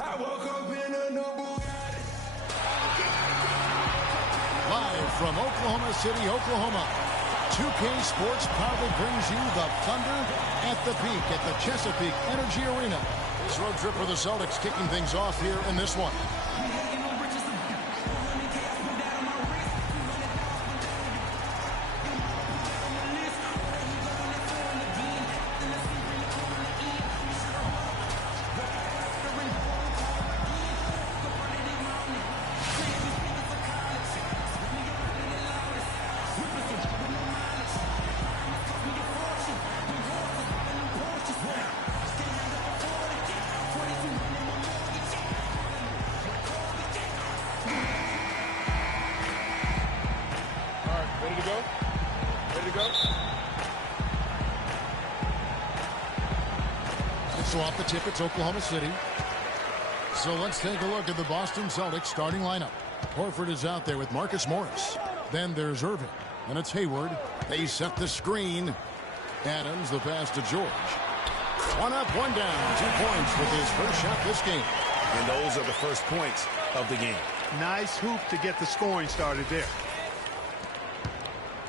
I woke up in a new Bugatti. Live from Oklahoma City, Oklahoma, 2K Sports proudly brings you the Thunder at the peak at the Chesapeake Energy Arena. This road trip for the Celtics kicking things off here in this one. So off the tip, it's Oklahoma City. So let's take a look at the Boston Celtics starting lineup. Horford is out there with Marcus Morris. Then there's Irving. And it's Hayward. They set the screen. Adams, the pass to George. One up, one down. 2 points with his first shot this game. And those are the first points of the game. Nice hoop to get the scoring started there.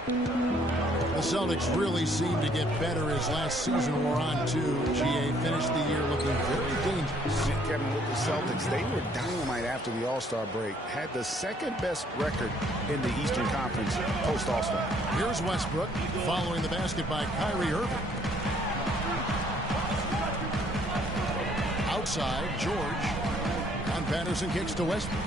The Celtics really seemed to get better as last season wore on, too. GA finished the year looking very dangerous. Kevin, with the Celtics, they were dynamite after the All-Star break. Had the second-best record in the Eastern Conference post-All-Star. Here's Westbrook following the basket by Kyrie Irving. Outside, George. John Patterson kicks to Westbrook.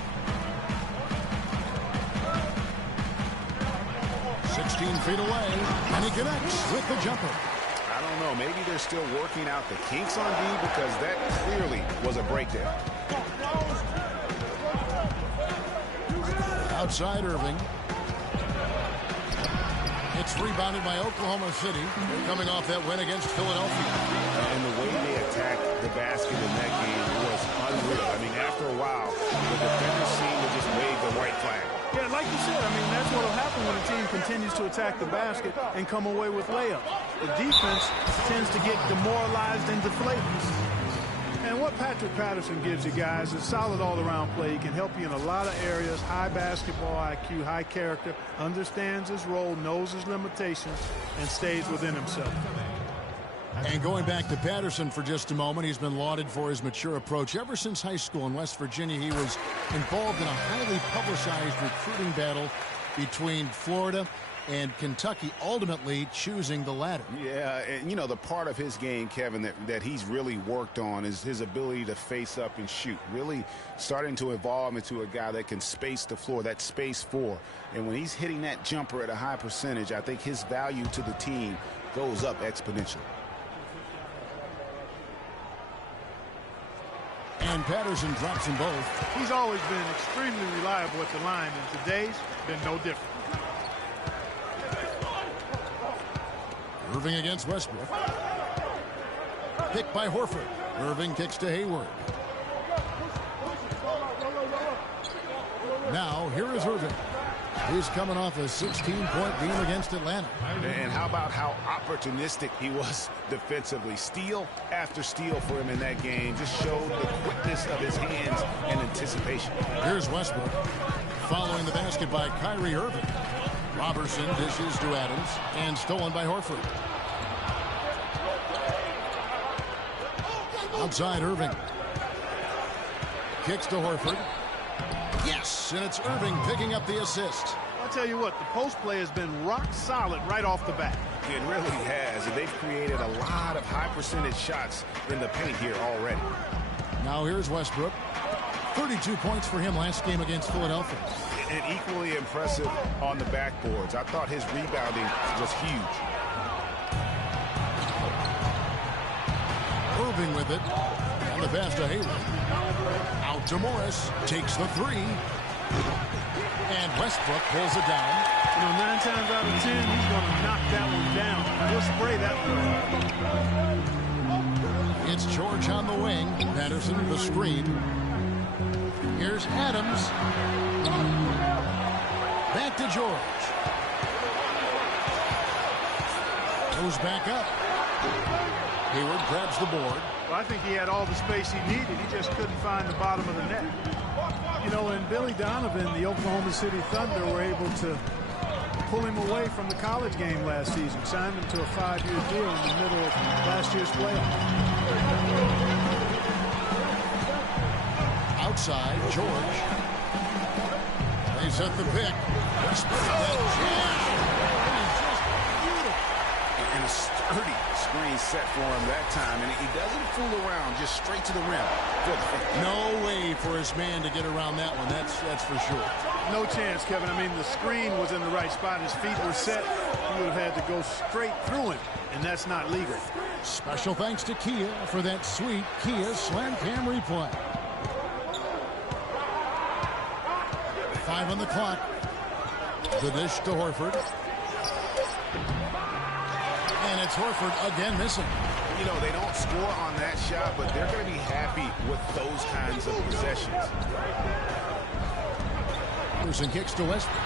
16 feet away, and he connects with the jumper. I don't know. Maybe they're still working out the kinks on D because that clearly was a breakdown. Outside Irving. It's rebounded by Oklahoma City. They're coming off that win against Philadelphia. And the way they attacked the basket in that game was unreal. I mean, after a while, the defenders seemed to just wave the white flag. Yeah, like you said, I mean, that's what will happen when a team continues to attack the basket and come away with layups. The defense tends to get demoralized and deflated. And what Patrick Patterson gives you guys is solid all-around play. He can help you in a lot of areas, high basketball IQ, high character, understands his role, knows his limitations, and stays within himself. And going back to Patterson for just a moment, he's been lauded for his mature approach. Ever since high school in West Virginia, he was involved in a highly publicized recruiting battle between Florida and Kentucky, ultimately choosing the latter. Yeah, and you know, the part of his game, Kevin, that he's really worked on is his ability to face up and shoot. Really starting to evolve into a guy that can space the floor, that space four. And when he's hitting that jumper at a high percentage, I think his value to the team goes up exponentially. And Patterson drops them both. He's always been extremely reliable at the line, and today's been no different. Irving against Westbrook. Picked by Horford. Irving kicks to Hayward. Now, here is Irving. He's coming off a 16-point game against Atlanta. And how about how opportunistic he was defensively? Steal after steal for him in that game just showed the quickness of his hands and anticipation. Here's Westbrook following the basket by Kyrie Irving. Robertson dishes to Adams and stolen by Horford. Outside Irving. Kicks to Horford. Yes, and it's Irving picking up the assist. I'll tell you what, the post play has been rock solid right off the bat. It really has, and they've created a lot of high percentage shots in the paint here already. Now here's Westbrook. 32 points for him last game against Philadelphia. And equally impressive on the backboards. I thought his rebounding was huge. Irving with it. And the pass to Hayward. Out to Morris. Takes the three. And Westbrook pulls it down. You know, 9 times out of 10, he's going to knock that one down. He'll spray that one. It's George on the wing. Patterson the screen. Here's Adams. Back to George. Goes back up. Hayward grabs the board. Well, I think he had all the space he needed. He just couldn't find the bottom of the net. You know, and Billy Donovan, the Oklahoma City Thunder, were able to pull him away from the college game last season, signed him to a 5-year deal in the middle of last year's playoff. Outside, George. They set the pick. And a sturdy screen set for him that time, and he doesn't fool around, just straight to the rim. No way for his man to get around that one. That's for sure. No chance, Kevin. I mean, the screen was in the right spot. His feet were set. He would have had to go straight through him, and that's not legal. Special thanks to Kia for that sweet Kia slam cam replay. 5 on the clock. The dish to Horford. And it's Horford again missing. You know, they don't score on that shot, but they're going to be happy with those kinds of possessions. Anderson kicks to Westbrook.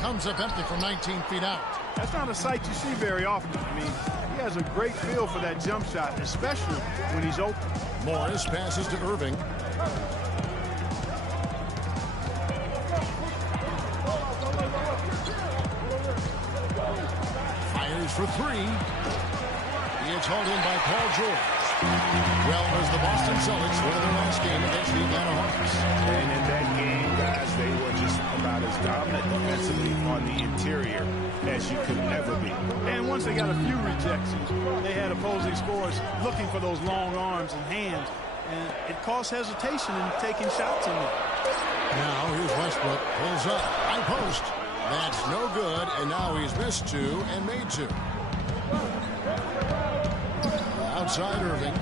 Comes up empty from 19 feet out. That's not a sight you see very often. I mean, he has a great feel for that jump shot, especially when he's open. Morris passes to Irving. Fires for 3. It's hauled in by Paul George. Well, as the Boston Celtics win their last game against the Atlanta Hawks. And in that game, guys, they were just about as dominant defensively on the interior as you could ever be. And once they got a few rejections, they had opposing scorers looking for those long arms and hands, and it caused hesitation in taking shots in there. Now here's Westbrook, pulls up, high post. That's no good, and now he's missed 2 and made 2. Outside Irving.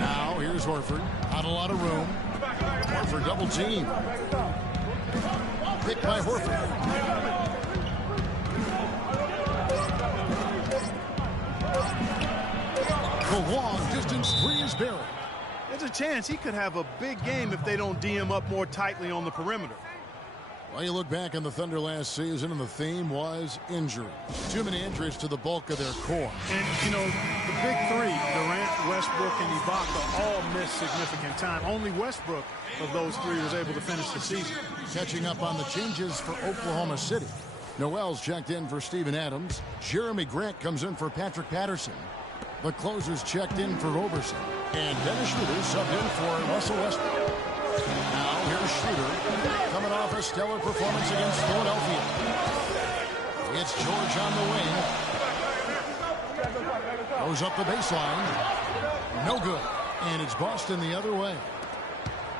Now here's Horford. Not a lot of room. Horford double team. Picked by Horford. The long distance 3 is buried. There's a chance he could have a big game if they don't D him up more tightly on the perimeter. Well, you look back on the Thunder last season, and the theme was injury. Too many injuries to the bulk of their core. And, you know, the big 3, Durant, Westbrook, and Ibaka, all missed significant time. Only Westbrook of those 3 was able to finish the season. Catching up on the changes for Oklahoma City. Noel's checked in for Steven Adams. Jeremy Grant comes in for Patrick Patterson. The closers checked in for Roberson. And Dennis Schroeder subbed in for Russell Westbrook. Now here's Schroeder coming off a stellar performance against Philadelphia. It's George on the wing. Goes up the baseline. No good. And it's Boston the other way.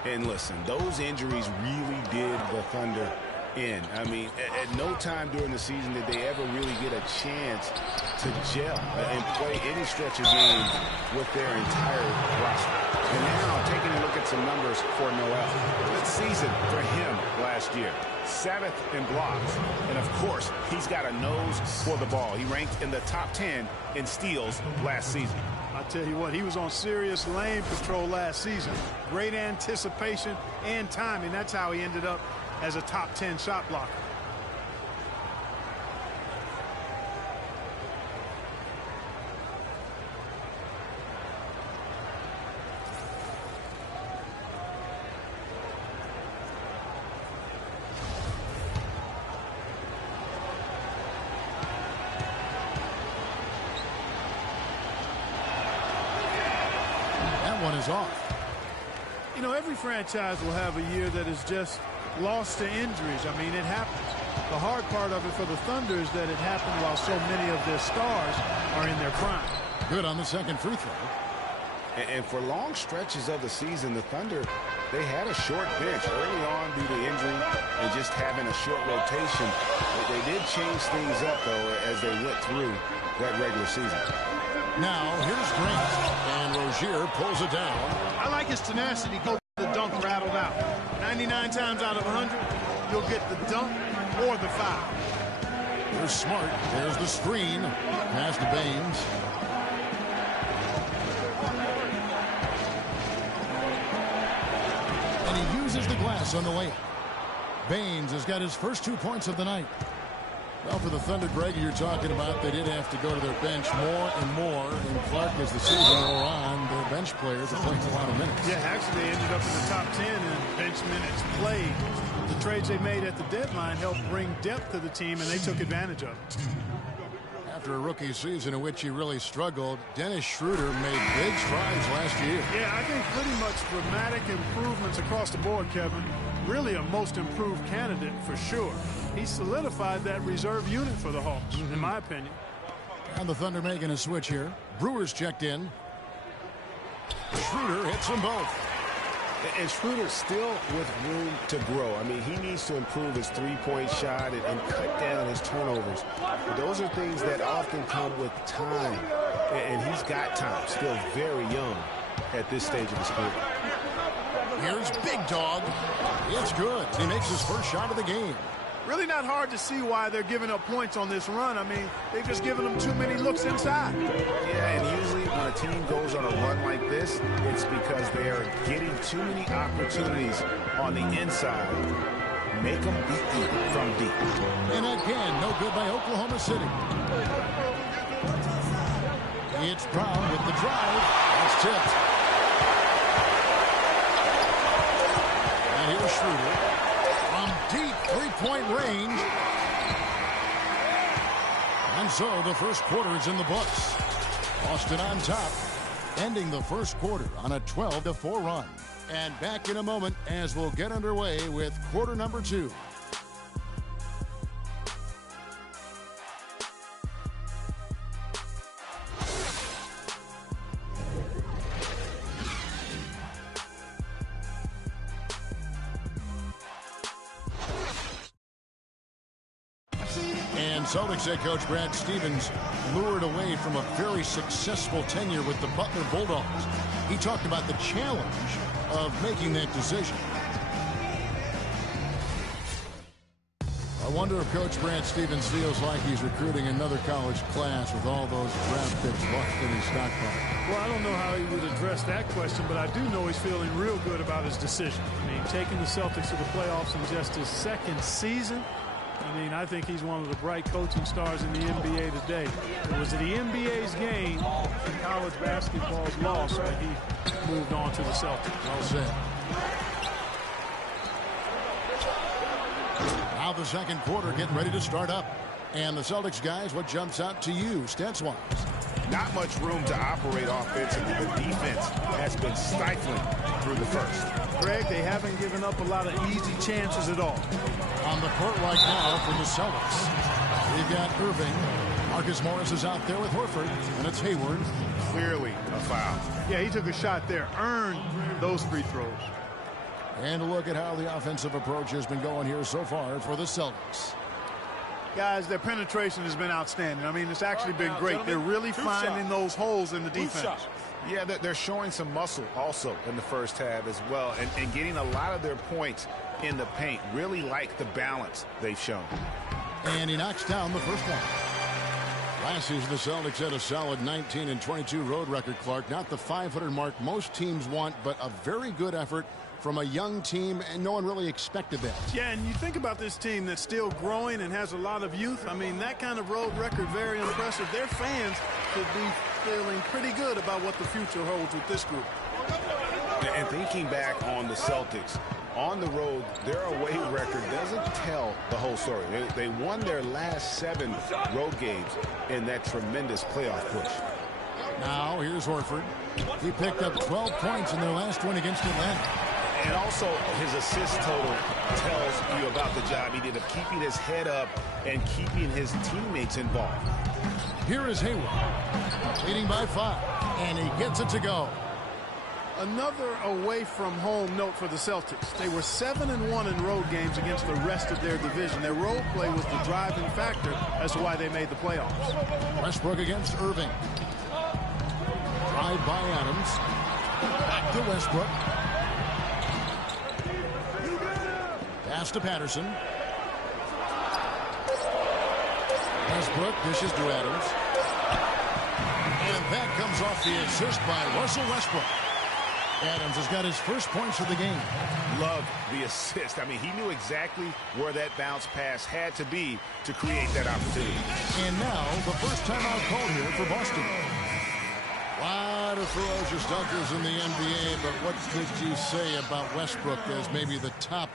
And listen, those injuries really did the Thunder in. I mean, at no time during the season did they ever really get a chance to gel and play any stretch of games with their entire roster. And now taking a look at some numbers for Noel. Good season for him last year. 7th in blocks. And of course, he's got a nose for the ball. He ranked in the top 10 in steals last season. I tell you what, he was on serious lane patrol last season. Great anticipation and timing. That's how he ended up as a top 10 shot blocker. That one is off. You know, every franchise will have a year that is just lost to injuries. I mean, it happens. The hard part of it for the Thunder is that it happened while so many of their stars are in their prime. Good on the second free throw. And for long stretches of the season, the Thunder, they had a short bench early on due to injury and just having a short rotation. They did change things up, though, as they went through that regular season. Now, here's Grant. And Rozier pulls it down. I like his tenacity. Go the dunk rattled out. 99 times out of 100, you'll get the dunk or the foul. Here's Smart. There's the screen. Pass to Baines. And he uses the glass on the layup. Baines has got his first 2 points of the night. Well, for the Thunder, Greg, you're talking about, they did have to go to their bench more and more. And Clark, as the season wore on, their bench players are playing a lot of minutes. Yeah, actually, they ended up in the top 10 in bench minutes played. The trades they made at the deadline helped bring depth to the team, and they took advantage of it. After a rookie season in which he really struggled, Dennis Schroeder made big strides last year. Yeah, I think pretty much dramatic improvements across the board, Kevin. Really a most improved candidate for sure. He solidified that reserve unit for the Hawks, in my opinion. And the Thunder making a switch here. Brewers checked in. Schroeder hits them both. And Schroeder still with room to grow. I mean, he needs to improve his three-point shot and cut down his turnovers. But those are things that often come with time. And he's got time, still very young at this stage of his career. Here's Big Dog. It's good. He makes his first shot of the game. Really not hard to see why they're giving up points on this run. I mean, they've just given them too many looks inside. Yeah, and usually when a team goes on a run like this, it's because they are getting too many opportunities on the inside. Make them beat you from deep. And again, no good by Oklahoma City. It's Brown with the drive. That's tipped. And here's Schroeder. From deep three-point range. And so the first quarter is in the books. Boston on top, ending the first quarter on a 12-4 run. And back in a moment as we'll get underway with quarter number 2. Celtics head coach Brad Stevens lured away from a very successful tenure with the Butler Bulldogs. He talked about the challenge of making that decision. I wonder if Coach Brad Stevens feels like he's recruiting another college class with all those draft picks locked in his stockpile. Well, I don't know how he would address that question, but I do know he's feeling real good about his decision. I mean, taking the Celtics to the playoffs in just his second season. I mean, I think he's one of the bright coaching stars in the NBA today. It was the NBA's game and college basketball's loss when he moved on to the Celtics. Well said. Now the second quarter getting ready to start up. And the Celtics guys, what jumps out to you, stats-wise? Not much room to operate offensively. The defense has been stifling through the first. Greg, they haven't given up a lot of easy chances at all. On the court right now for the Celtics, we've got Irving. Marcus Morris is out there with Horford, and it's Hayward. Clearly a foul. Yeah, he took a shot there, earned those free throws. And a look at how the offensive approach has been going here so far for the Celtics. Guys, their penetration has been outstanding. I mean, it's actually been great. They're really finding those holes in the defense. Yeah, they're showing some muscle also in the first half as well, and getting a lot of their points in the paint. Really like the balance they've shown. And he knocks down the first one. Last season, the Celtics had a solid 19-22 road record, Clark. Not the 500 mark most teams want, but a very good effort from a young team, and no one really expected that. Yeah, and you think about this team that's still growing and has a lot of youth. I mean, that kind of road record, very impressive. Their fans could be feeling pretty good about what the future holds with this group. And thinking back on the Celtics, on the road, their away record doesn't tell the whole story. They won their last 7 road games in that tremendous playoff push. Now, here's Horford. He picked up 12 points in their last win against Atlanta. And also, his assist total tells you about the job he did of keeping his head up and keeping his teammates involved. Here is Hayward, leading by 5, and he gets it to go. Another away-from-home note for the Celtics. They were 7-1 in road games against the rest of their division. Their road play was the driving factor as to why they made the playoffs. Westbrook against Irving. Drive by Adams. Back to Westbrook. Pass to Patterson. Westbrook dishes to Adams. And that comes off the assist by Russell Westbrook. Adams has got his first points of the game. Love the assist. I mean, he knew exactly where that bounce pass had to be to create that opportunity. And now, the first timeout called here for Boston. A lot of ferocious dunkers in the NBA, but what could you say about Westbrook as maybe the top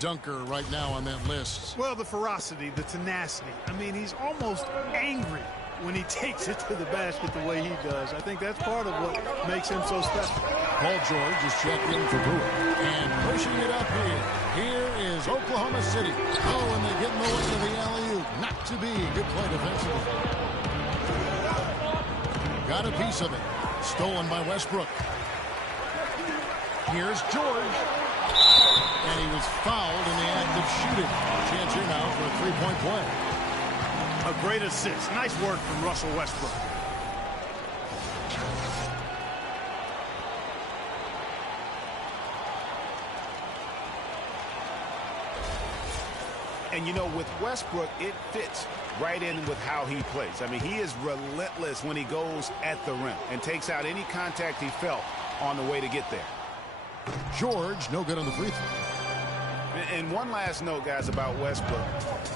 dunker right now on that list? Well, the ferocity, the tenacity. I mean, he's almost angry when he takes it to the basket the way he does. I think that's part of what makes him so special. Paul George is checked in for Brewer. And pushing it up here. Here is Oklahoma City. Oh, and they get in the way of the alley-oop. Not to be. Good play defensively. Got a piece of it. Stolen by Westbrook. Here's George. And he was fouled in the act of shooting. Chance here now for a three-point play. A great assist. Nice work from Russell Westbrook. And, you know, with Westbrook, it fits right in with how he plays. I mean, he is relentless when he goes at the rim and takes out any contact he felt on the way to get there. George, no good on the free throw. And one last note, guys, about Westbrook.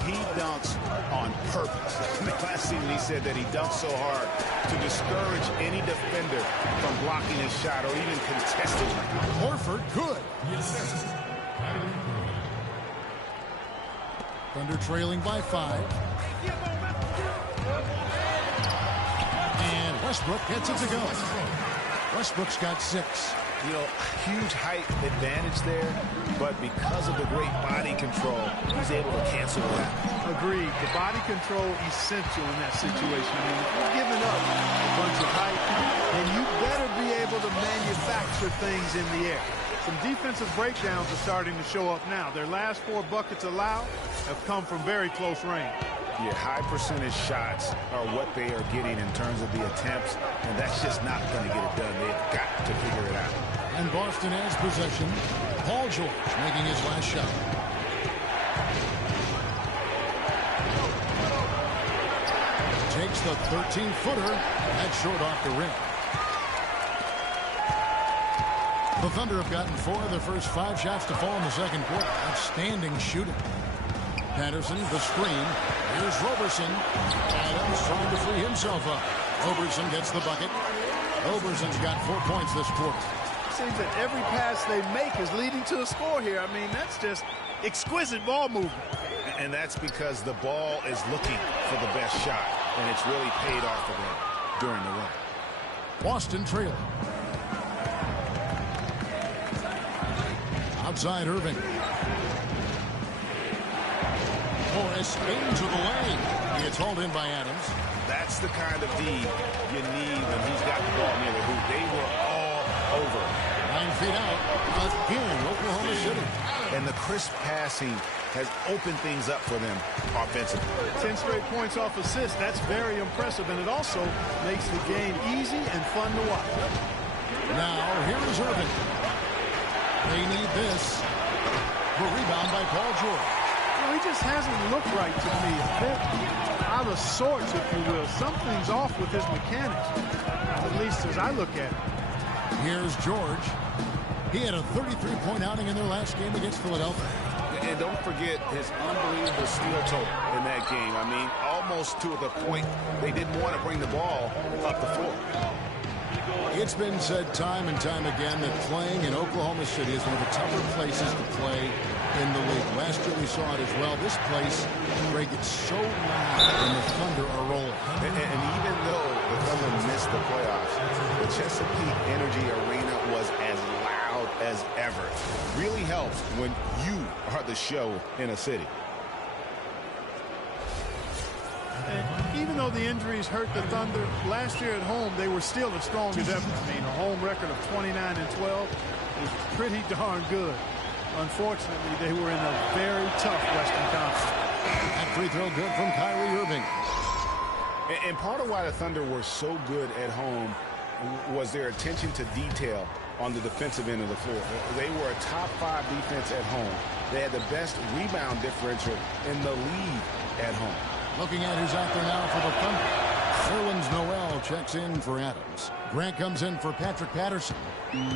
He dunks on purpose. Last season he said that he dunks so hard to discourage any defender from blocking his shot or even contesting it. Horford, good. Thunder trailing by 5. And Westbrook gets it to go. Westbrook's got 6. You know, huge height advantage there, but because of the great body control, he's able to cancel that. Agreed. The body control essential in that situation. I mean, if you're giving up a bunch of height, then you better be able to manufacture things in the air. Some defensive breakdowns are starting to show up now. Their last 4 buckets allowed have come from very close range. Yeah, high percentage shots are what they are getting in terms of the attempts, and that's just not going to get it done. They've got to figure it out. And Boston has possession. Paul George making his last shot. Takes the 13-footer. That's short off the rim. The Thunder have gotten 4 of their first 5 shots to fall in the second quarter. Outstanding shooting. Patterson, the screen. Here's Roberson. Adams trying to free himself up. Roberson gets the bucket. Roberson's got 4 points this quarter. Seems that every pass they make is leading to a score here. I mean, that's just exquisite ball movement. And that's because the ball is looking for the best shot, and it's really paid off for them during the run. Boston trailing. Outside Irving. Morris into the lane. He gets hauled in by Adams. That's the kind of D you need when he's got the ball near the hoop. They were all over. 9 feet out. Again, Oklahoma City. And the crisp passing has opened things up for them offensively. 10 straight points off assists. That's very impressive, and it also makes the game easy and fun to watch. Now, here is Irving. They need this. The rebound by Paul George. Well, he just hasn't looked right to me. A bit out of sorts, if you will. Something's off with his mechanics, at least as I look at it. Here's George. He had a 33-point outing in their last game against Philadelphia. And don't forget his unbelievable steal total in that game. I mean, almost to the point they didn't want to bring the ball up the floor. It's been said time and time again that playing in Oklahoma City is one of the tougher places to play in the league. Last year we saw it as well. This place, Greg, gets so loud when the Thunder are rolling. And even though the Thunder missed the playoffs, the Chesapeake Energy Arena was as loud as ever. Really helps when you are the show in a city. And even though the injuries hurt the Thunder, last year at home, they were still as strong as ever. I mean, a home record of 29-12 is pretty darn good. Unfortunately, they were in a very tough Western Conference. That free throw good from Kyrie Irving. And part of why the Thunder were so good at home was their attention to detail on the defensive end of the floor. They were a top 5 defense at home. They had the best rebound differential in the league at home. Looking at who's out there now for the Thunder. Nerlens Noel checks in for Adams. Grant comes in for Patrick Patterson.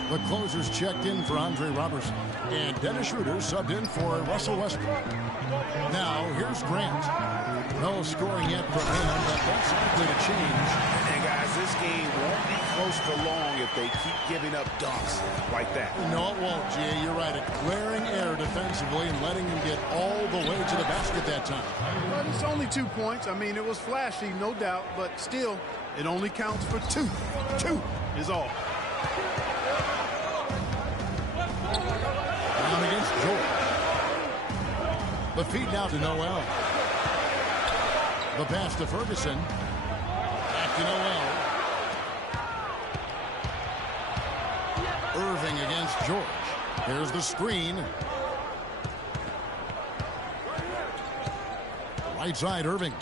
The closers checked in for Andre Robertson. And Dennis Schroeder subbed in for Russell Westbrook. Now, here's Grant. No scoring yet for him, but that's likely to change. And guys, this game won't be close for long if they keep giving up dunks like that. No, it won't, Jay. You're right. A glaring error defensively and letting him get all the way to the basket that time. But it's only 2 points. I mean, it was flashy, no doubt, but still, it only counts for 2. 2 is all. Down against George. The feed now to Noel. The pass to Ferguson. Back to Noel. Irving against George. Here's the screen. Right side, Irving.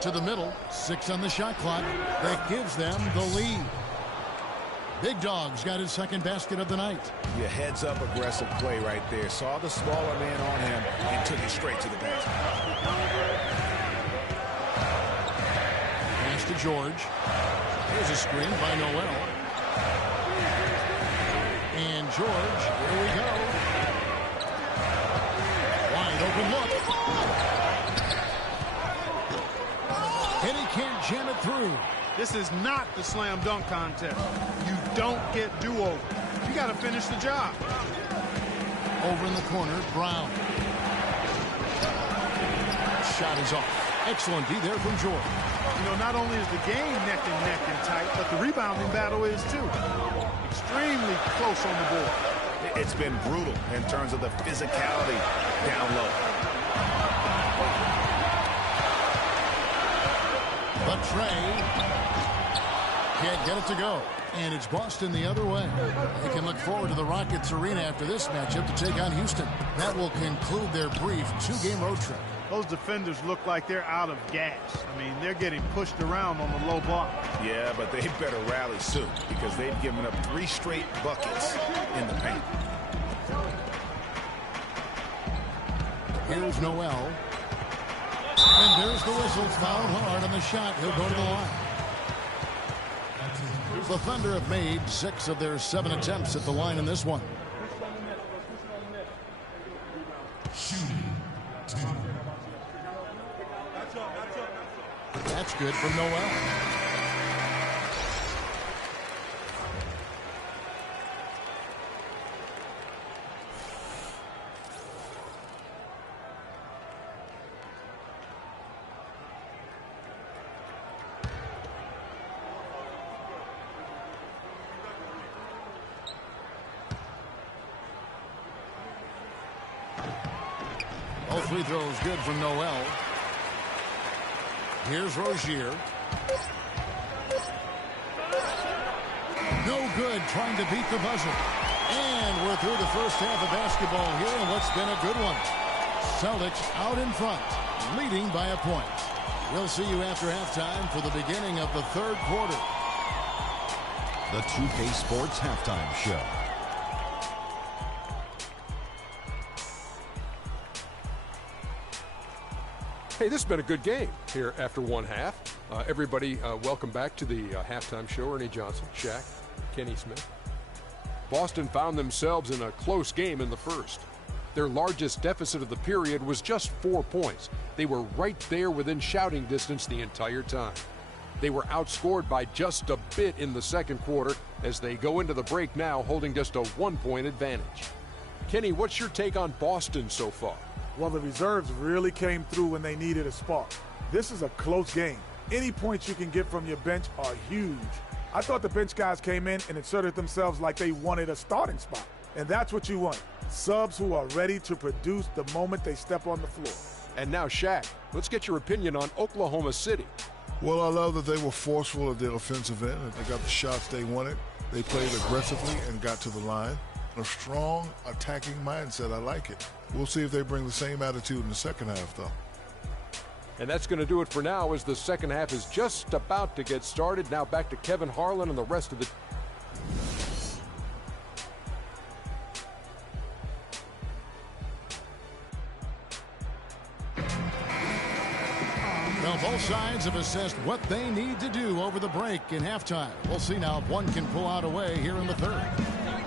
To the middle. 6 on the shot clock. That gives them the lead. Big Dog's got his second basket of the night. Yeah, heads up aggressive play right there. Saw the smaller man on him and took it straight to the basket. Pass to George. Here's a screen by Noel. And George, here we go. Wide open look. And he can't jam it through. This is not the slam dunk contest. You don't get do-over. You got to finish the job. Over in the corner, Brown. Shot is off. Excellent D there from George. You know, not only is the game neck and neck and tight, but the rebounding battle is too. Extremely close on the board. It's been brutal in terms of the physicality down low. But Trey can't get it to go. And it's Boston the other way. They can look forward to the Rockets arena after this matchup to take on Houston. That will conclude their brief 2-game road trip. Those defenders look like they're out of gas. I mean, they're getting pushed around on the low block. Yeah, but they better rally soon because they've given up 3 straight buckets in the paint. Here's Noel. And there's the whistle. Fouled hard on the shot. He'll go to the line. The Thunder have made 6 of their 7 attempts at the line in this one. That's good from Noel. All free throws good from Noel. Here's Rozier. No good, trying to beat the buzzer. And we're through the first half of basketball here in what's been a good one. Celtics out in front, leading by a point. We'll see you after halftime for the beginning of the third quarter. The 2K Sports Halftime Show. Hey, this has been a good game here after one half. Everybody, welcome back to the halftime show. Ernie Johnson, Shaq, Kenny Smith. Boston found themselves in a close game in the first. Their largest deficit of the period was just 4 points. They were right there within shouting distance the entire time. They were outscored by just a bit in the second quarter as they go into the break now holding just a 1-point advantage. Kenny, what's your take on Boston so far? Well, the reserves really came through when they needed a spark. This is a close game. Any points you can get from your bench are huge. I thought the bench guys came in and inserted themselves like they wanted a starting spot. And that's what you want. Subs who are ready to produce the moment they step on the floor. And now, Shaq, let's get your opinion on Oklahoma City. Well, I love that they were forceful at their offensive end. They got the shots they wanted. They played aggressively and got to the line. A strong attacking mindset. I like it. We'll see if they bring the same attitude in the second half, though. And that's going to do it for now as the second half is just about to get started. Now back to Kevin Harlan and the rest of the... Kings have assessed what they need to do over the break in halftime. We'll see now if one can pull out away here in the third.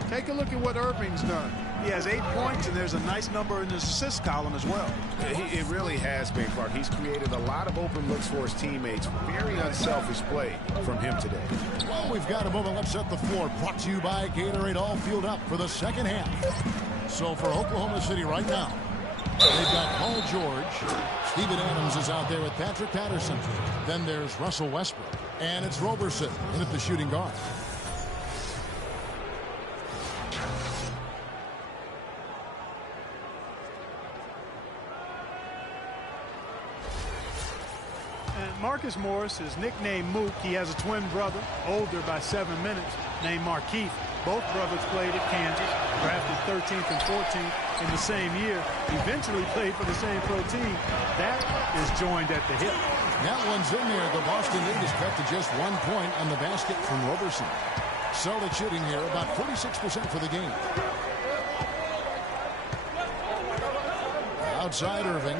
Take a look at what Irving's done. He has 8 points, and there's a nice number in his assist column as well. It really has been, Clark. He's created a lot of open looks for his teammates. Very unselfish play from him today. Well, we've got a moment. Let's set the floor. Brought to you by Gatorade. All fueled up for the second half. So for Oklahoma City right now, they've got Paul George. Steven Adams is out there with Patrick Patterson. Then there's Russell Westbrook. And it's Roberson in at the shooting guard. Marcus Morris is nicknamed Mook. He has a twin brother, older by 7 minutes, named Markeith. Both brothers played at Kansas, drafted 13th and 14th in the same year. Eventually played for the same pro team. That is joined at the hip. That one's in there. The Boston lead is cut to just 1 point on the basket from Roberson. Celtics shooting here about 46% for the game. Outside Irving.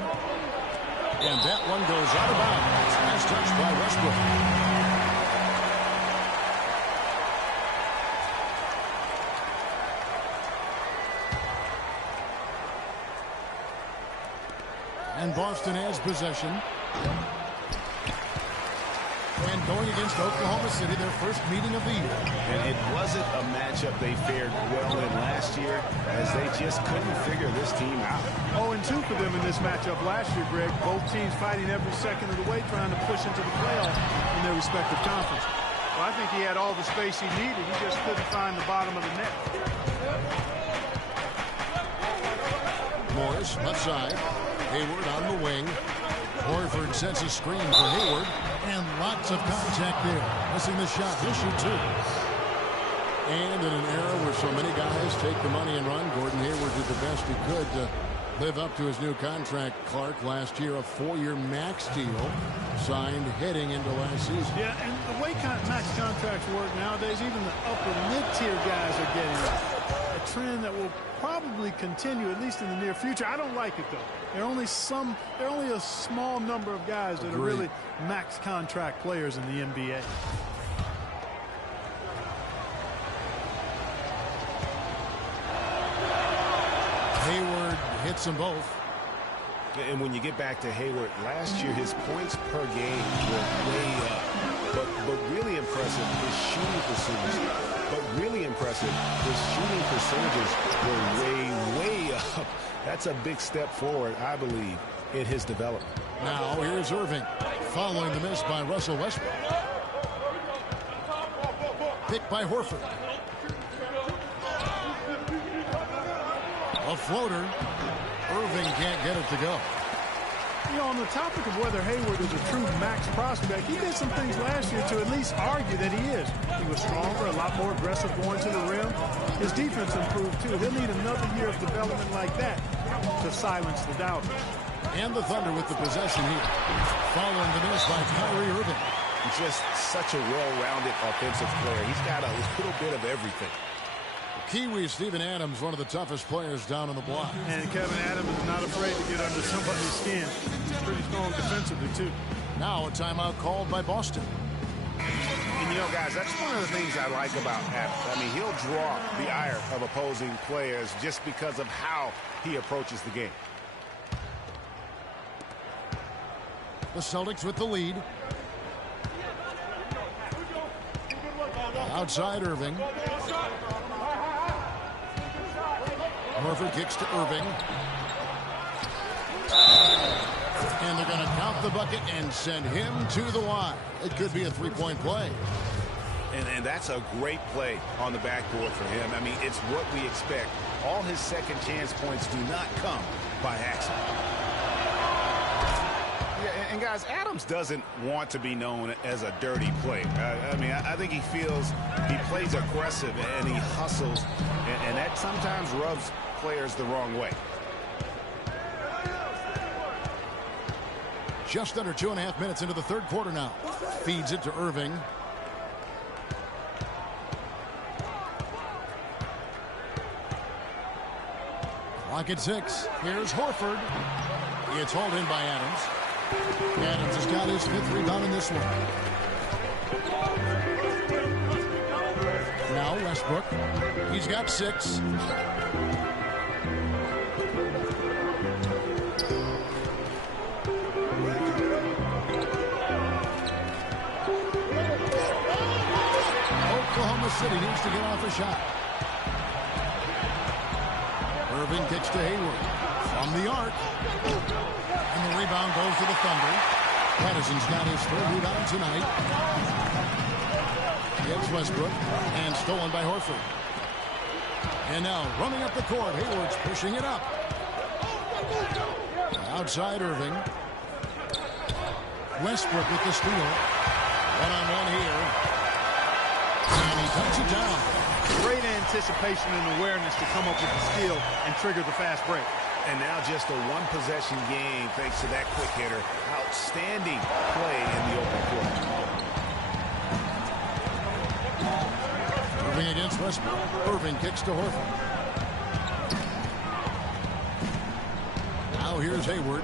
And that one goes out of bounds. Last touch by Westbrook. And Boston has possession. And going against Oklahoma City, their first meeting of the year. And it wasn't a matchup they fared well in last year, as they just couldn't figure this team out. 0-2 for them in this matchup last year, Greg. Both teams fighting every second of the way, trying to push into the playoffs in their respective conference. Well, I think he had all the space he needed. He just couldn't find the bottom of the net. Morris, left side. Hayward on the wing. Horford sets a screen for Hayward. And lots of contact there. Missing the shot. He'll shoot 2. And in an era where so many guys take the money and run, Gordon Hayward did the best he could to live up to his new contract. Clark, last year, a 4-year max deal signed heading into last season. Yeah, and the way max contracts work nowadays, even the upper mid-tier guys are getting a trend that will probably continue, at least in the near future. I don't like it, though. There are only a small number of guys that are really max contract players in the NBA. Hayward hits them both. And when you get back to Hayward, last year his points per game were way up. But really impressive, his shooting percentages. Were way up. That's a big step forward, I believe, in his development. Now here's Irving, following the miss by Russell Westbrook. Picked by Horford. A floater. Irving can't get it to go. You know, on the topic of whether Hayward is a true max prospect, he did some things last year to at least argue that he is. He was stronger, a lot more aggressive going to the rim. His defense improved, too. He'll need another year of development like that to silence the doubters. And the Thunder with the possession here. Following the miss by Kyrie Irving. Just such a well-rounded offensive player. He's got a little bit of everything. Kiwi Steven Adams, one of the toughest players down on the block. And Kevin Adams is not afraid to get under somebody's skin. He's pretty strong defensively, too. Now a timeout called by Boston. And, you know, guys, that's one of the things I like about Adams. I mean, he'll draw the ire of opposing players just because of how he approaches the game. The Celtics with the lead. Outside Irving. Horford kicks to Irving. And they're going to count the bucket and send him to the line. It could be a three-point play. And that's a great play on the backboard for him. I mean, it's what we expect. All his second chance points do not come by accident. Yeah, and guys, Adams doesn't want to be known as a dirty player. I mean, I think he feels he plays aggressive and he hustles, and that sometimes rubs players the wrong way. Just under 2.5 minutes into the third quarter now. Feeds it to Irving. Clock at 6. Here's Horford. It's hauled in by Adams. Adams has got his 5th rebound in this one. Now Westbrook. He's got 6. Oklahoma City needs to get off a shot. Irving kicks to Hayward from the arc. And the rebound goes to the Thunder. Patterson's got his 3rd rebound tonight. Gets Westbrook and stolen by Horford. And now running up the court, Hayward's pushing it up. Outside Irving. Westbrook with the steal. One-on-one here. And he tucks it down. Great anticipation and awareness to come up with the steal and trigger the fast break. And now just a one-possession game thanks to that quick hitter. Outstanding play in the open court. Irving against Westbrook. Irving kicks to Horford. Now here's Hayward.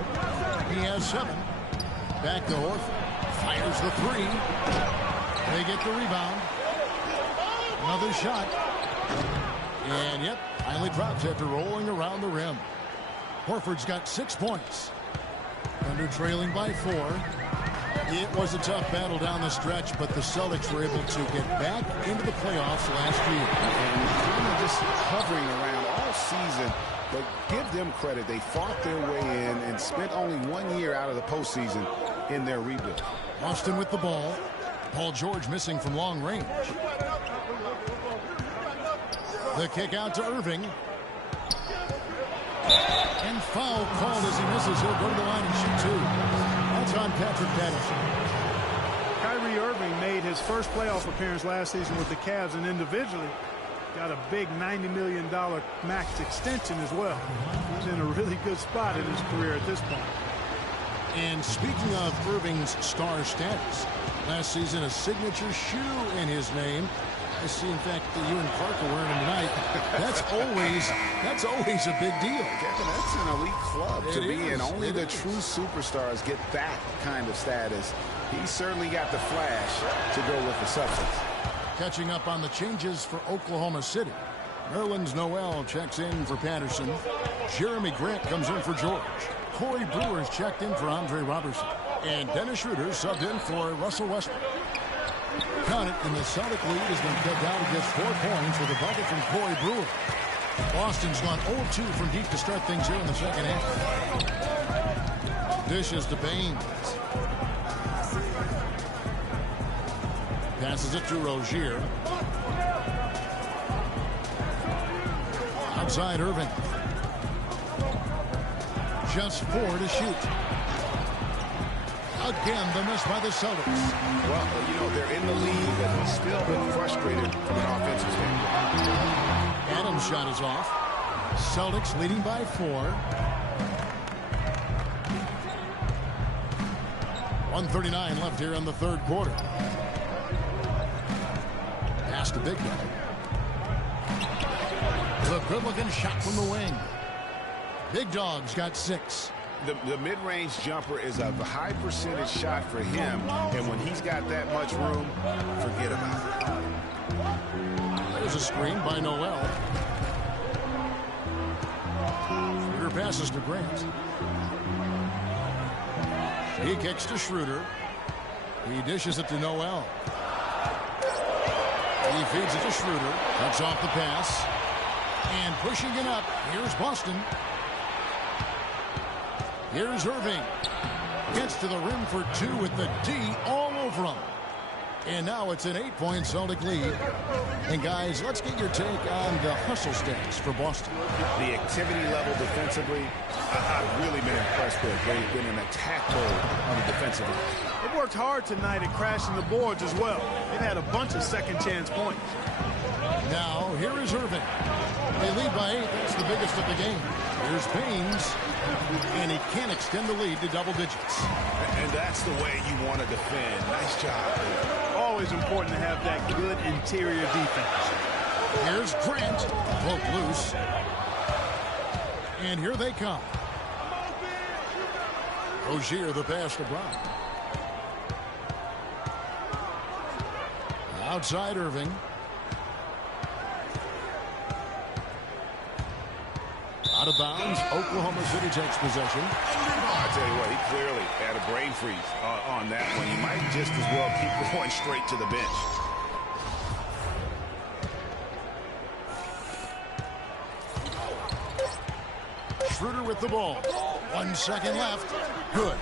He has 7. Back to Horford. Fires the 3. They get the rebound. Another shot. And yep, finally drops after rolling around the rim. Horford's got 6 points. Thunder trailing by 4. It was a tough battle down the stretch, but the Celtics were able to get back into the playoffs last year. And kind of just hovering around all season, but give them credit. They fought their way in and spent only 1 year out of the postseason in their rebuild. Boston with the ball. Paul George missing from long range. The kick out to Irving. And foul called as he misses. He'll go to the line and shoot 2. That's on Patrick Patterson. Kyrie Irving made his first playoff appearance last season with the Cavs and individually got a big $90 million max extension as well. He's in a really good spot in his career at this point. And speaking of Irving's star status, last season a signature shoe in his name. I see, in fact, that you and Clark are wearing him tonight. That's always a big deal. Kevin, that's an elite club to be in. Only the is. true superstars get that kind of status. He certainly got the flash to go with the substance. Catching up on the changes for Oklahoma City. Nerlens Noel checks in for Patterson. Jeremy Grant comes in for George. Corey Brewer's checked in for Andre Robertson. And Dennis Schroeder subbed in for Russell Westbrook. Count it, and the Celtic lead has been cut down to just 4 points with a bucket from Corey Brewer. Boston's gone 0-2 from deep to start things here in the second half. Dishes to Baines. Passes it to Rozier. Outside Irving. Just 4 to shoot. Again, the miss by the Celtics. Well, you know, they're in the lead, but he's still been frustrated from an offensive standpoint. Adams' shot is off. Celtics leading by 4. 1:39 left here in the 3rd quarter. Pass to Big Guy. The good-looking shot from the wing. Big Dog's got 6. The mid-range jumper is a high percentage shot for him, and when he's got that much room, forget about it. There's a screen by Noel. Schroeder passes to Grant. He kicks to Schroeder. He dishes it to Noel. He feeds it to Schroeder. Cuts off the pass. And pushing it up, here's Boston. Here's Irving. Gets to the rim for 2 with the D all over him. And now it's an 8-point Celtic lead. And guys, let's get your take on the hustle stats for Boston. The activity level defensively, I've really been impressed with. They've been in attack mode on the defensive end. They worked hard tonight at crashing the boards as well. They've had a bunch of second chance points. Now, here is Irving. They lead by 8. That's the biggest of the game. Here's Baines. And he can't extend the lead to double digits. And that's the way you want to defend. Nice job. Always important to have that good interior defense. Here's Grant. Poke loose. And here they come. Rozier, the pass to Brown. Outside Irving. Out of bounds. Oklahoma City takes possession. I tell you what, he clearly had a brain freeze on that one. He might just as well keep going straight to the bench. Schroeder with the ball. 1 second left. Good.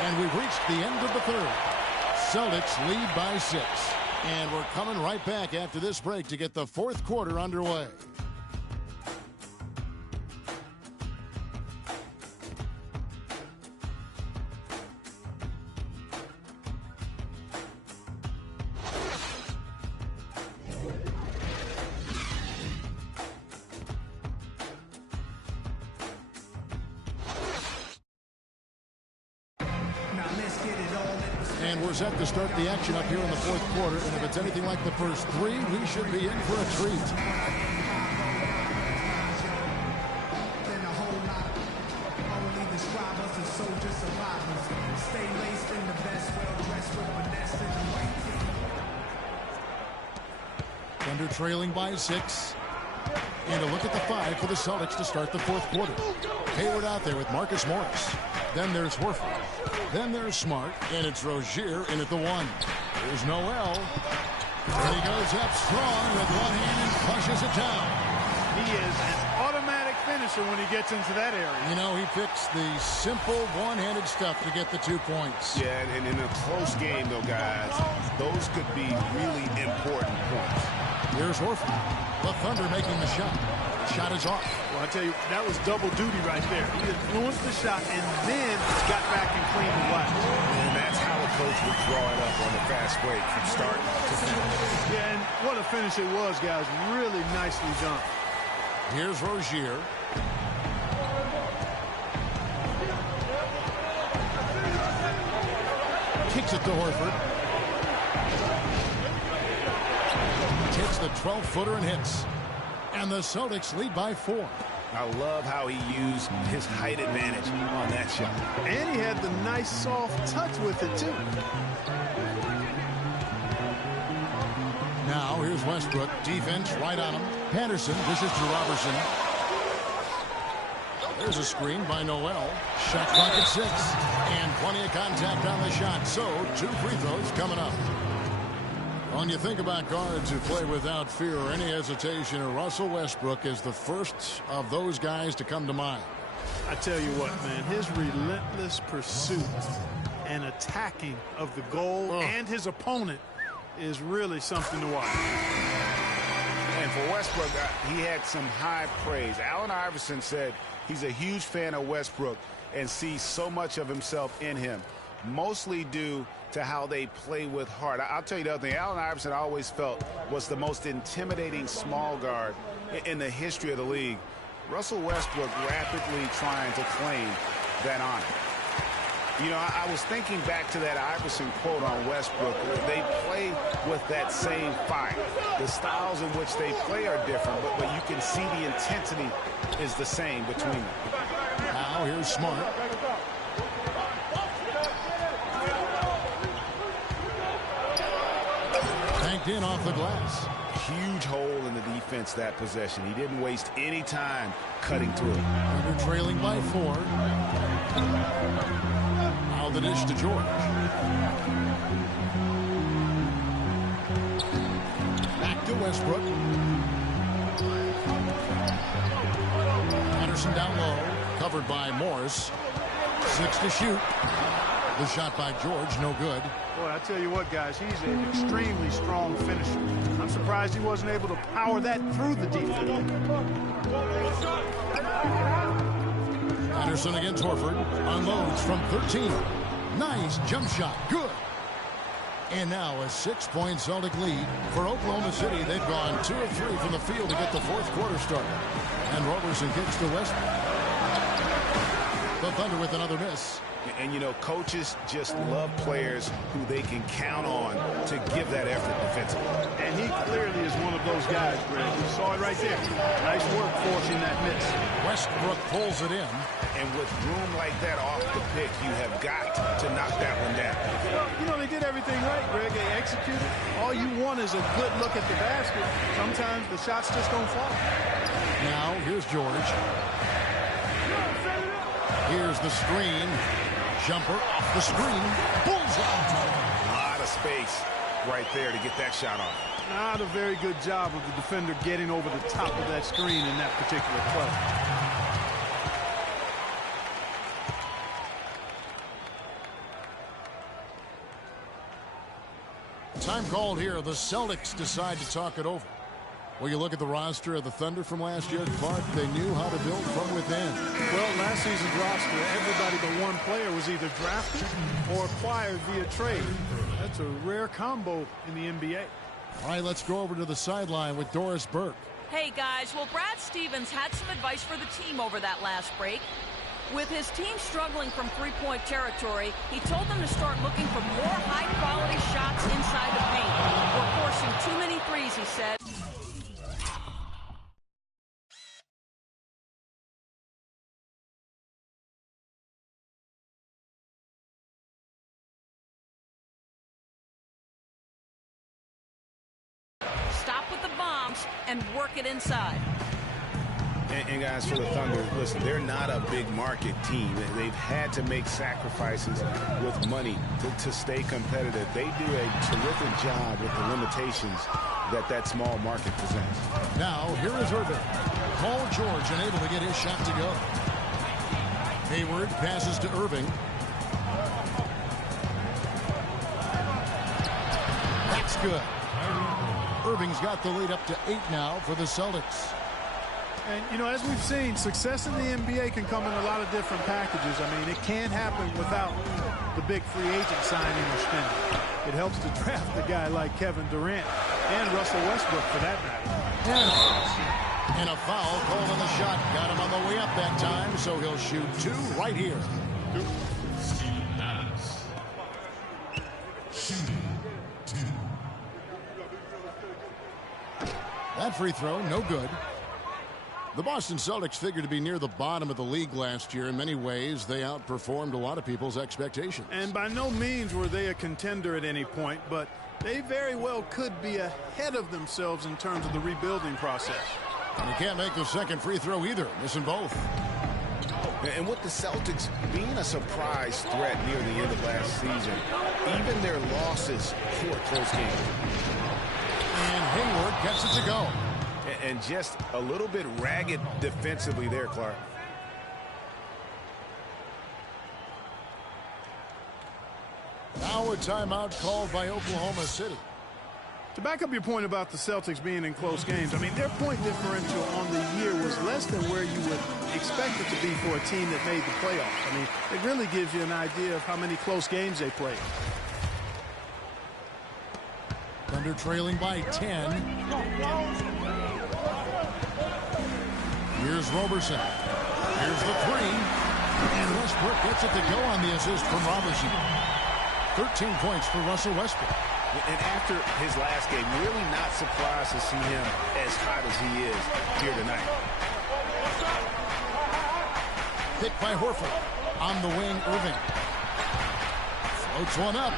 And we've reached the end of the third. Celtics lead by 6. And we're coming right back after this break to get the fourth quarter underway. And we're set to start the action up here in the fourth quarter. And if it's anything like the first 3, we should be in for a treat. Thunder trailing by 6. And a look at the 5 for the Celtics to start the fourth quarter. Hayward out there with Marcus Morris. Then there's Horford. Then there's Smart, and it's Rozier in at the 1. Here's Noel. And he goes up strong with one hand and flushes it down. He is an automatic finisher when he gets into that area. You know, he picks the simple one-handed stuff to get the 2 points. Yeah, and in a close game, though, guys, those could be really important points. Here's Horford. The Thunder making the shot. Shot is off. Well, I tell you, that was double duty right there. He influenced the shot and then got back and cleaned the glass. And that's how a coach would draw it up on the fast break from start to finish. Yeah, and what a finish it was, guys. Really nicely done. Here's Rozier. Kicks it to Horford. Takes the 12-footer and hits. And the Celtics lead by 4. I love how he used his height advantage on that shot. And he had the nice soft touch with it, too. Now, here's Westbrook. Defense right on him. Patterson dishes to Robertson. There's a screen by Noel. Shot clock at 6. And plenty of contact on the shot. So, 2 free throws coming up. When you think about guards who play without fear or any hesitation, Russell Westbrook is the first of those guys to come to mind. I tell you what, man, his relentless pursuit and attacking of the goal and his opponent is really something to watch. And for Westbrook, he had some high praise. Allen Iverson said he's a huge fan of Westbrook and sees so much of himself in him, mostly due to how they play with heart. I'll tell you the other thing, Allen Iverson I always felt was the most intimidating small guard in the history of the league. Russell Westbrook rapidly trying to claim that honor. You know, I was thinking back to that Iverson quote on Westbrook. They play with that same fire. The styles in which they play are different, but you can see the intensity is the same between them. Now here's Smart. Banked in off the glass. Huge hole in the defense that possession. He didn't waste any time cutting through. Under trailing by 4. Now the dish to George. Back to Westbrook. Patterson down low. Covered by Morris. 6 to shoot. The shot by George, no good. Boy, I tell you what, guys, he's an extremely strong finisher. I'm surprised he wasn't able to power that through the defense. Patterson against Horford. Unloads from 13. Nice jump shot. Good. And now a 6-point Celtic lead for Oklahoma City. They've gone 2 of 3 from the field to get the fourth quarter started. And Robertson kicks to Westbrook. The Thunder with another miss. And, you know, coaches just love players who they can count on to give that effort defensively. And he clearly is one of those guys, Greg. You saw it right there. Nice work forcing that miss. Westbrook pulls it in. And with room like that off the pick, you have got to knock that one down. You know, they did everything right, Greg. They executed. All you want is a good look at the basket. Sometimes the shots just don't fall. Now, here's George. Here's the screen. Jumper off the screen. Bullseye. A lot of space right there to get that shot off. Not a very good job of the defender getting over the top of that screen in that particular play. Time called here. The Celtics decide to talk it over. Well, you look at the roster of the Thunder from last year, Clark, they knew how to build from within. Well, last season's roster, everybody but one player was either drafted or acquired via trade. That's a rare combo in the NBA. All right, let's go over to the sideline with Doris Burke. Hey, guys. Well, Brad Stevens had some advice for the team over that last break. With his team struggling from three-point territory, he told them to start looking for more high-quality shots inside the paint. We're forcing too many threes, he said. Stop with the bombs and work it inside. And guys, for the Thunder, listen, they're not a big market team. They've had to make sacrifices with money to stay competitive. They do a terrific job with the limitations that small market presents. Now, here is Irving. Paul George unable to get his shot to go. Hayward passes to Irving. That's good. Irving's got the lead up to 8 now for the Celtics. And, you know, as we've seen, success in the NBA can come in a lot of different packages. I mean, it can't happen without the big free agent signing or spending. It helps to draft a guy like Kevin Durant and Russell Westbrook, for that matter. And a foul called on the shot. Got him on the way up that time, so he'll shoot 2 right here. That free throw, no good. The Boston Celtics figured to be near the bottom of the league last year. In many ways, they outperformed a lot of people's expectations. And by no means were they a contender at any point, but they very well could be ahead of themselves in terms of the rebuilding process. And he can't make the second free throw either, missing both. And with the Celtics being a surprise threat near the end of last season, even their losses for close games. And Hayward gets it to go. And just a little bit ragged defensively there, Clark. Now a timeout called by Oklahoma City. To back up your point about the Celtics being in close games, I mean, their point differential on the year was less than where you would expect it to be for a team that made the playoffs. I mean, it really gives you an idea of how many close games they played. Thunder trailing by 10. Here's Roberson. Here's the 3. And Westbrook gets it to go on the assist from Roberson. 13 points for Russell Westbrook. And after his last game, really not surprised to see him as hot as he is here tonight. Picked by Horford. On the wing, Irving. Floats one up.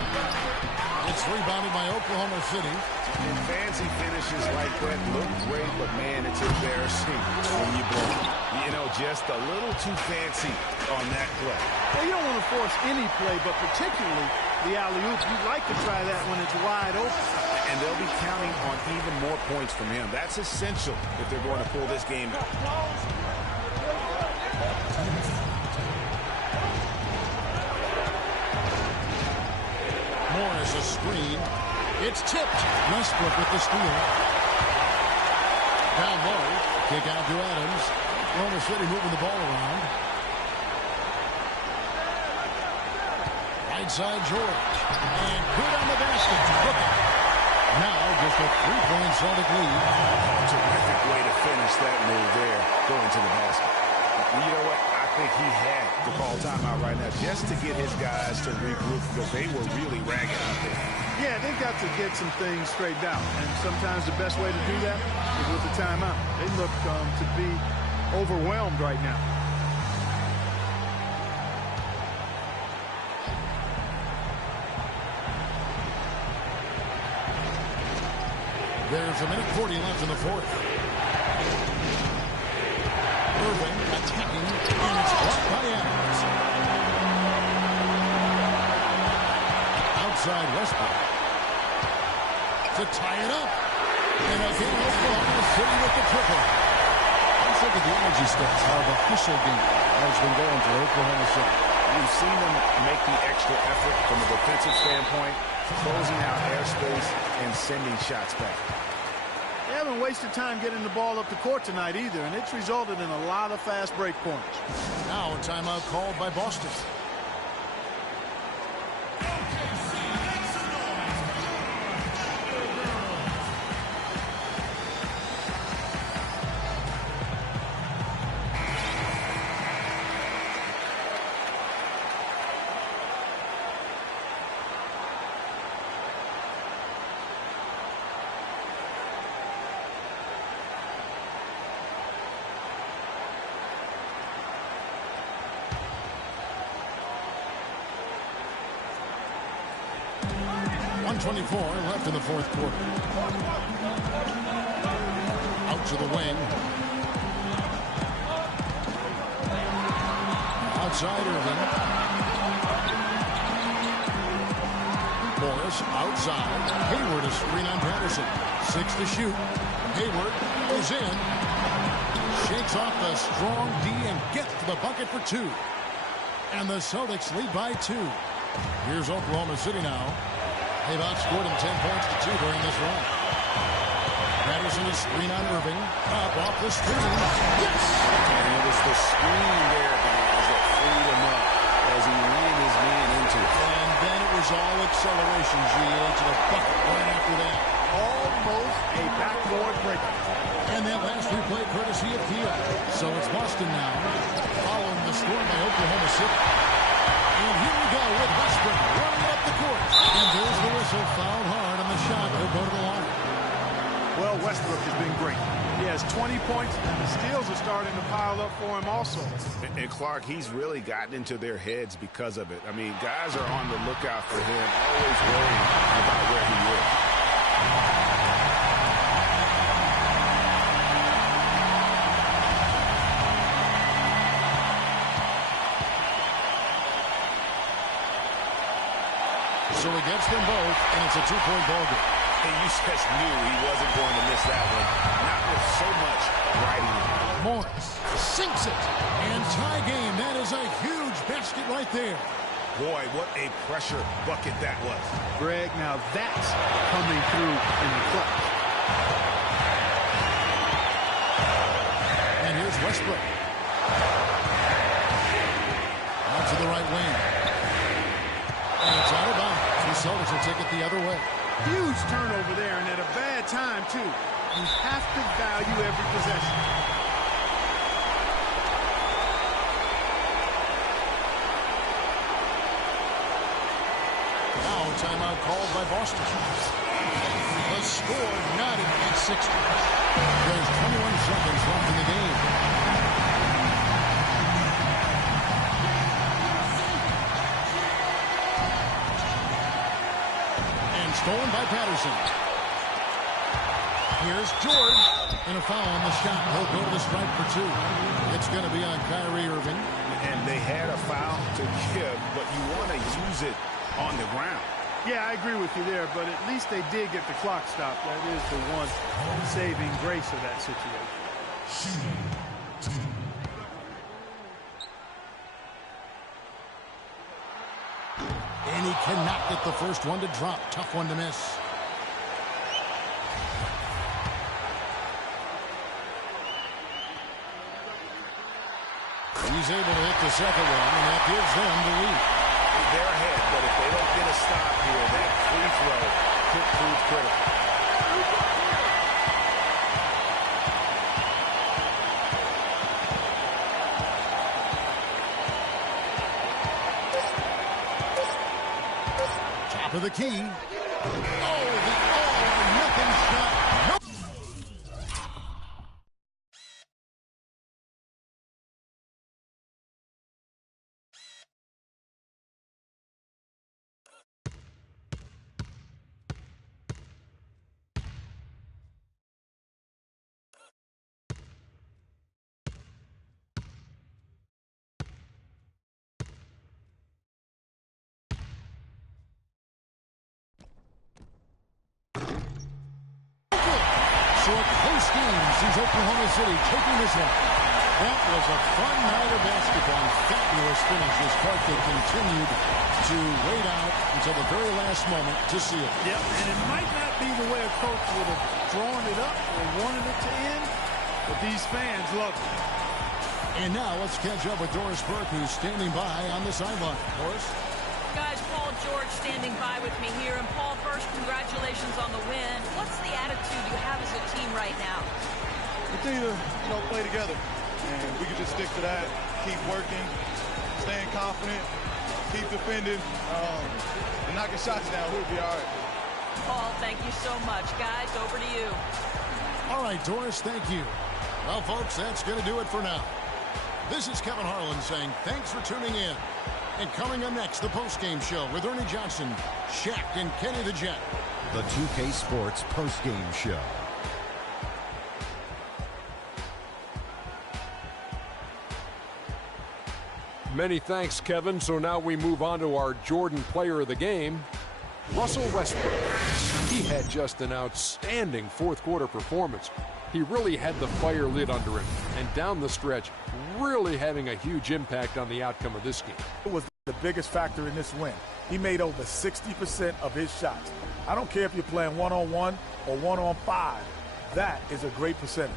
It's rebounded by Oklahoma City. And fancy finishes like that look great, but man, it's embarrassing when you blow it. You know, just a little too fancy on that play. Well, you don't want to force any play, but particularly the alley-oop. You'd like to try that when it's wide open. And they'll be counting on even more points from him. That's essential if they're going to pull this game out. Morris a screen. It's tipped. Westbrook with the steal. Down low. Kick out to Adams. Oklahoma City moving the ball around. Right side George. And good on the basket. Look at it. Now just a 3-point Celtic lead. Terrific way to finish that move there, going to the basket. You know what? I think he had to call timeout right now just to get his guys to regroup because they were really ragged out there. Yeah, they've got to get some things straightened out. And sometimes the best way to do that is with the timeout. They look to be overwhelmed right now. There's a minute 40 left in the fourth. Irving attacking, and it's blocked by Adams. Outside Westbrook to tie it up. And again, Oklahoma City with the triple. Let's look at the energy stats of the hustle game that has been going for Oklahoma City. We've seen them make the extra effort from a defensive standpoint, closing out airspace and sending shots back. They haven't wasted time getting the ball up the court tonight either, and it's resulted in a lot of fast break points. Now a timeout called by Boston. .24 left in the fourth quarter. Out to the wing. Outside Irving. Morris outside. Hayward a screen on Patterson. 6 to shoot. Hayward is in. Shakes off the strong D and gets to the bucket for 2. And the Celtics lead by 2. Here's Oklahoma City now. They've outscored him 10 points to 2 during this run. Patterson is screen on Irving. Up off the screen. Yes! And it was the screen there, guys, that freed him up as he ran his man into it. And then it was all acceleration, GA, to the bucket right after that. Almost a backboard breakup. And that last replay courtesy of Kia. So it's Boston now, following the score by Oklahoma City. And here we go with Westbrook running up the court. And there's the whistle, fouled hard on the shot. He'll go to the line. Well, Westbrook has been great. He has 20 points, and the steals are starting to pile up for him also. And Clark, he's really gotten into their heads because of it. I mean, guys are on the lookout for him, always worrying about where he is. So he gets them both, and it's a 2-point ball game. And you just knew he wasn't going to miss that one. Not with so much riding on. Morris sinks it. And tie game. That is a huge basket right there. Boy, what a pressure bucket that was. Greg, now that's coming through in the clutch. And here's Westbrook. Out to the right wing. And it's out of bounds. The Celtics will take it the other way. Huge turnover there, and at a bad time, too. You have to value every possession. Now timeout called by Boston. The score knotted at 60. There's 21 seconds left in the game. Stolen by Patterson. Here's George. And a foul on the shot. He'll go to the stripe for 2. It's going to be on Kyrie Irving. And they had a foul to give, but you want to use it on the ground. Yeah, I agree with you there, but at least they did get the clock stopped. That is the one saving grace of that situation. And he cannot get the first one to drop. Tough one to miss. He's able to hit the second one, and that gives them the lead. They're ahead, but if they don't get a stop here, that free throw could prove critical. for the key. Oh, the all-or-nothing shot. Nope. So a close game sees Oklahoma City taking this one. That was a fun night of basketball. Fabulous finish as Parker continued to wait out until the very last moment to see it. Yep, and it might not be the way a coach would have drawn it up or wanted it to end, but these fans love it. And now let's catch up with Doris Burke, who's standing by on the sideline. Doris? Guys, Paul George standing by with me here. And Paul, first, congratulations on the win. What's the attitude you have as a team right now? Continue to, play together. And we can just stick to that, keep working, staying confident, keep defending, and knocking shots down. We'll be all right. Paul, thank you so much. Guys, over to you. All right, Doris, thank you. Well, folks, that's going to do it for now. This is Kevin Harlan saying thanks for tuning in. And coming up next, the postgame show with Ernie Johnson, Shaq, and Kenny the Jet. The 2K Sports postgame show. Many thanks, Kevin. So now we move on to our Jordan player of the game, Russell Westbrook. He had just an outstanding fourth quarter performance. He really had the fire lit under him, and down the stretch, really having a huge impact on the outcome of this game. It was the biggest factor in this win. He made over 60% of his shots. I don't care if you're playing one-on-one or one-on-5. That is a great percentage.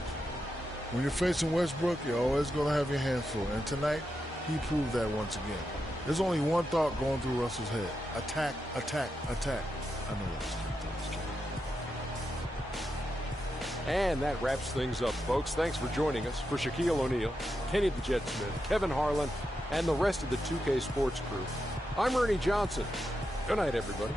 When you're facing Westbrook, you're always going to have your hands full. And tonight, he proved that once again. There's only one thought going through Russell's head. Attack, attack, attack. I know that's the thoughts. And that wraps things up, folks. Thanks for joining us. For Shaquille O'Neal, Kenny the Jet Smith, Kevin Harlan, and the rest of the 2K Sports crew, I'm Ernie Johnson. Good night, everybody.